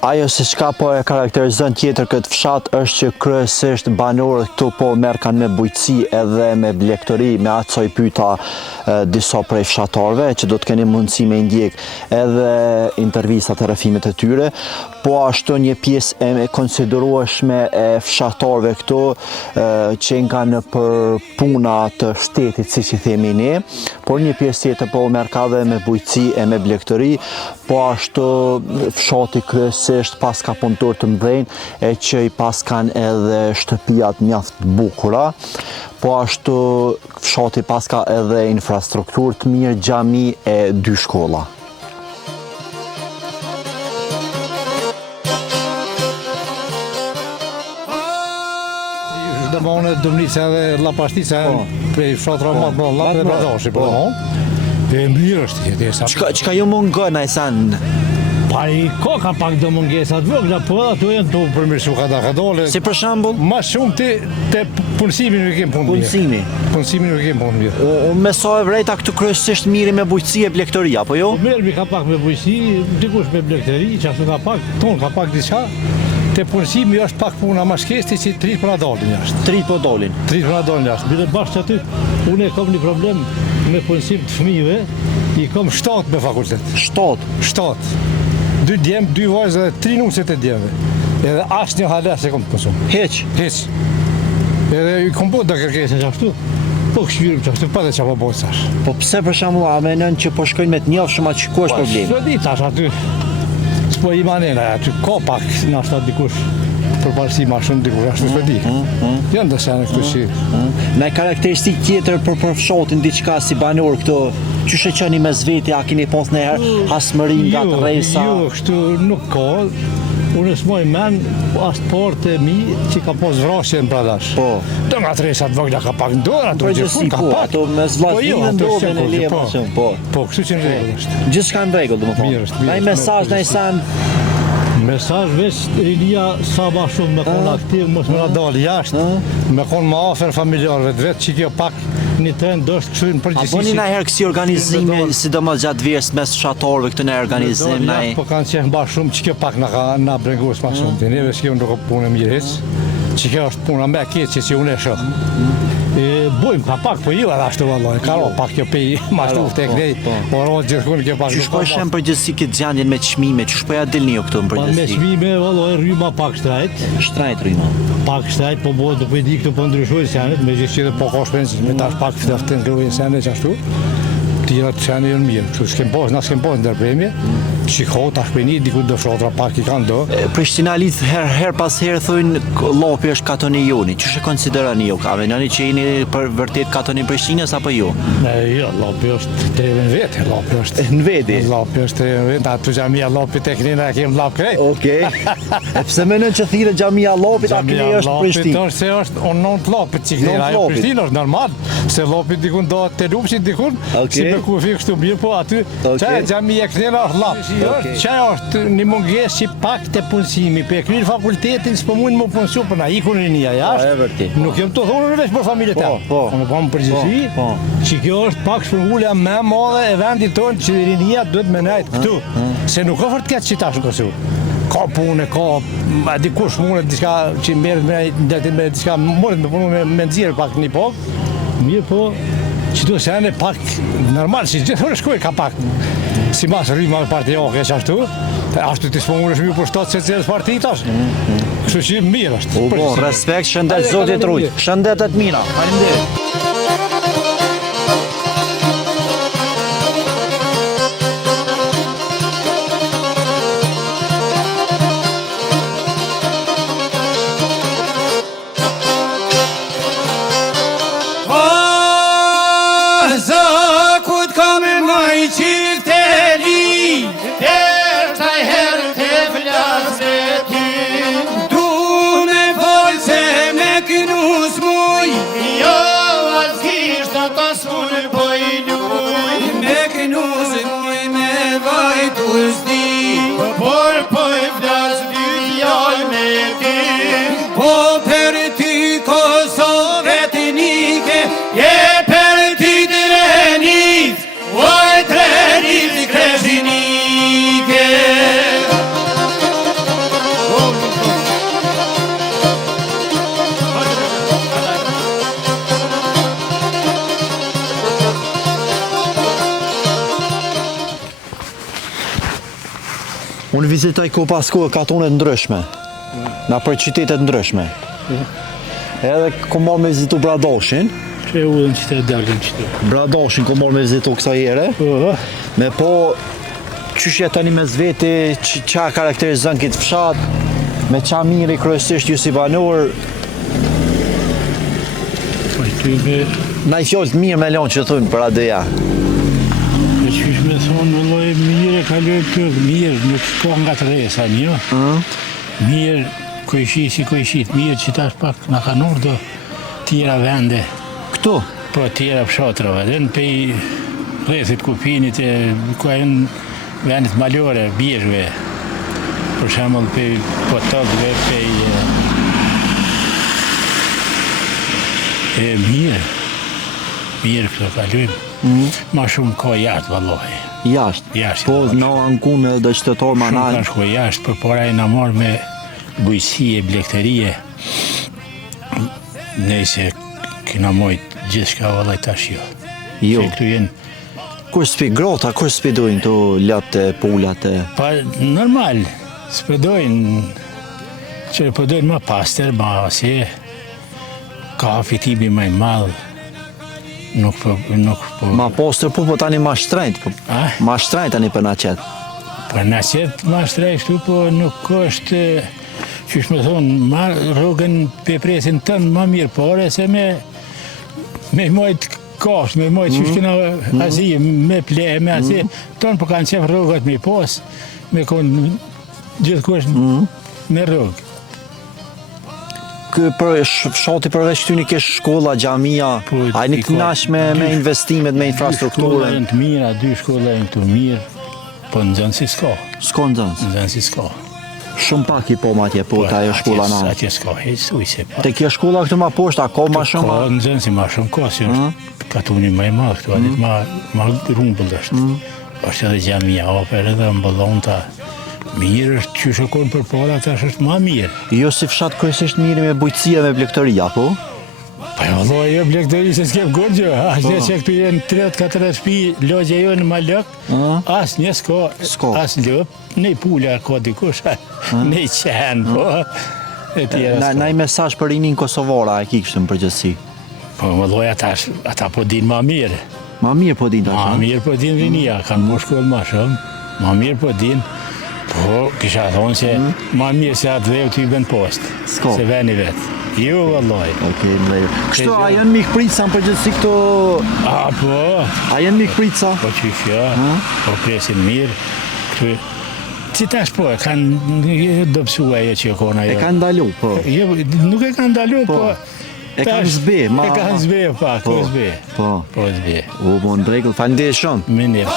Ajo se çka po e karakterizon tjetër këtë fshat është që kryesisht banorët këtu po merr kanë me bujqësi edhe me blegtori, me atë sa i pyeta disa prej fshatarëve që do të keni mundësi me ndjek edhe intervistat e rrëfimit e tyre, po ashtu një pjesë e konsiderueshme e fshatarëve këtu që nga për puna të shtetit, siç i themi ne, por një pjesë tjetër po merr ka dhe me bujqësi e me blegtori, po ashtu fshati kryesisht pas ka punëtor të mdhenj e që i pas kanë edhe shtëpijat mjaft bukura, po ashtu fshati pas ka edhe infrastrukturë të mirë, xhami e 2 shkolla. Dëmonë Dëmnica dhe Llapashtica prej fshatra më të mëdha dhe Bradashi, po. E mirë është jetesa. Çka ju mungon ai san? Pa i ka pak do mungesat vogla, po ato janë të përmirësu ka dole. Si për shembull? Ma shumë te punësimi nuk kem punë mirë. Punësimi nuk kem punë mirë. Me sa e vrejta këtu kryesisht miri me bujqësi e blegtori, apo jo? Mirë ka pak me bujqësi, dikush me blegtori, që ashtu ka pak, ton ka pak diçka. Te punësimi është pak puna ma shkesti që 3 për dalin jashtë. 3 për dalin? 3 për dalin jashtë. Bile bashkë aty, unë e kam një problem me punësim të fëmijëve, i kam 7 me fakultet. 7? 2 djemë, 2 vajzë dhe 3 nuset e djemëve. Edhe asë një hales e kom të pësum. Heq? Edhe i kom po të kërkesën që ashtu, po këshyrim që ashtu, pa dhe që po bojtë sash. Po pse për shembull a mendon që po shkojnë me të njofshëm atë që ku është problemi? Po di tash aty. S'po i manena aty, ka pak në ashtat dikush përparësi ma shumë dikush, ashtu s'po di. Janë të sene këtu që... Me karakteristikë tjetër për fshatin diçka si banor këtu, qyshe qëni me zveti, a keni pas njëherë hasmërin nga të rejsa? Jo, kështu nuk ka. Unë s'moj men, as portë e mi që ka pas vrasje në Bradash. Po. Do nga të rejsat vogla ka pak ndorë, ato gjithfun ka pak. Ato me zvlasninë ndove në leje ma shumë, po. Po, kështu që në regull është. Gjithçka në regull, dhe më thonë. Mirë është. Na i mesazh, na i san. Mesazh veç rinia sa ma shumë me konë aktiv, mos me na dalë jashtë, me konë ma afer familjarëve të vetë që kjo pak një trend është kështu në përgjithësi. A boni na herë kësi organizime, sidomos gjatë vjerës mes fshatarëve këtë në organizim, na i... Po kanë qenë ba shumë që kjo pak na brengos ma shumë të neve, që kjo nuk o punë e mirë hecë, që kjo është puna me keqe që unë e shohë. Bojmë ka pak, po jo edhe ashtu vallaj, ka ro pak kjo pej ma shumë të eknej, po ro gjithkun kjo pak. Qysh po shem përgjithësi këtë gjendjen me çmime, qysh po ja dilni ju këtu në përgjithësi? Me çmime vallaj rryma pak shtrajt. Shtrajt rryma. Pak shtrajt, po bëhet nuk e di këtu po ndryshojnë senet, megjithëse që po ka shpencë, me tash pak fteftin kërkojnë senet që ashtu. Tira të qenë jënë mirë, kështu s'kem pas, na s'kem pas ndërpremje, qiko, tash për një, diku do fshatra pak i kanë do. Prishtina lidh her pas herë thujnë Llapi është katoni joni, që shë konsiderani ju, ka venani që jeni për vërtet katoni Prishtinës apo jo? Jo, Llapi është treve në vete, Llapi është. Në vete? Llapi është treve në vete, atë gjamia Llapi tek nina e kem Llap krejt. Okej. E pse menon që thire gjamia Llapit, a keni është Prishtinë? Gjamia Llapit se është onon të Llapit që këtira, ajo Prishtinë është normal, se Llapi dikun do të lupshit dikun, ku fi kështu mirë, po aty qaj gjami e kënjera është lapë. Qaj është një munges që pak të punësimi, për e kënjër fakultetin s'po mund më punësu për na ikun e një jashtë. Nuk jem të thonë në veç për familje të. Në po më përgjithësi, që kjo është pak shpërngulja me madhe e vendit tonë që rinia duhet me najtë këtu. Se nuk ofër të ketë që tash në Kosovë. Ka punë, ka dikush mune diçka që mërët me diçka mërët me punu me nëzirë pak një pokë. Mirë po, që do se janë pak normal, që gjithë shkoj ka pak si mas rryma partijake që ashtu, ashtu të s'po mund është mjë për 7 se cilës partij tash. Kështu që mirë është. Po, respekt, shëndet zotit Rujt, shëndetet mira, faleminderit. Unë vizitoj ku pas ku katunet ndryshme, na për qytetet ndryshme. Edhe ku morë me vizitu Bradoshin. Që e udhën qytet dalën qytet. Bradoshin ku morë me vizitu kësa jere. Me po, qysh jetoni me zveti, qa karakterizën këtë fshat, me qa miri kryesisht ju si banor. Na i fjollë të mirë me lonë që thujnë për adeja. E qysh me thonë, në lojë mirë e kalojë këtë, mirë, nuk ka nga të resa një. Mirë, kojshit si kojshit, mirë që tash pak në kanur do tjera vende. Këtu? Po tjera fshatrave, dhe në pej rrethit kupinit e ku e në vendit malore, bjeshve. Për shembull pej potokve, pej mirë këto kalojmë. Ma shumë ka jashtë, vallohi. Jashtë? Po në ankun dhe qytetor ma nalë? Shumë ka shko jashtë, për para e në marrë me bujësie, blekterie. Nëjse kina mojtë gjithë shka vallaj tash jo. Jo. Që këtu jenë... Kur s'pi grota, kur s'pi dojnë të lëpte, pullat e... Pa, normal, s'pëdojnë, që pëdojnë ma paster, ma se, kafi tibi ma i madhë, nuk po... Ma poster po tani ma shtrejt, ma shtrejt tani për na qetë. Për na qetë ma shtrejt shtu, po nuk është, qysh me thonë, ma rrugën për presin tënë ma mirë pare, se me mojtë kashtë, me mojtë qysh kina azi, me ple, me azi, tonë për kanë qef rrugët me posë, me konë gjithë kush me rrugë. Për fshati përveç këtyni kesh shkolla, gjamia, a një të nash me investimet, me infrastrukturën? 2 shkolla e në të mira, 2 shkolla e në të mirë, po në zënë si s'ka. S'ka në zënë? Në zënë si s'ka. Shumë pak i po ma tje po të ajo shkolla na? Atje s'ka, hejtë ujse pa. Te kje shkolla këtu ma poshtë, a ka ma shumë? Ka në zënë si ma shumë ka, si është katuni ma i madhë këtu, adit ma rumbull është. është edhe gjamia oper edhe mbëllonta. Mirë është që shokon për para, tash është ma mirë. Jo si fshat kryesisht mirë me bujqësia me blektoria, po? Pa jo, jo blektori se s'kep gërgjë, asë një që këtu jenë 30-40 shpi, logja jo në malëk, asë një s'ko, asë lëp, ne pula ka dikush, ne qenë, po, e tjera s'ko. Na i mesazh për rinin Kosovara e kikështën përgjësi? Po më loj ata po din ma mirë. Ma mirë po din tash? Ma mirë po din rinia, kanë më shkollë ma shumë, ma mirë po din. Po, kisha thonë se ma mirë se atë dheu t'i bën postë, se veni vetë. Jo, valloj. Okej, mlejë. Kështu, a janë mikë pritësa në përgjithësi këto... A, po. A janë mikë pritësa? Po që kjo, po presin mirë. Këtu, që tash po, e kanë dopsu ajo që kona jo. E kanë ndalu, po. Jo, nuk e kanë ndalu, po... E kanë zbe, ma... E kanë zbe, pak, po zbe. Po. Po zbe. U, mo në drejkull, falenderoj shumë. Mirë,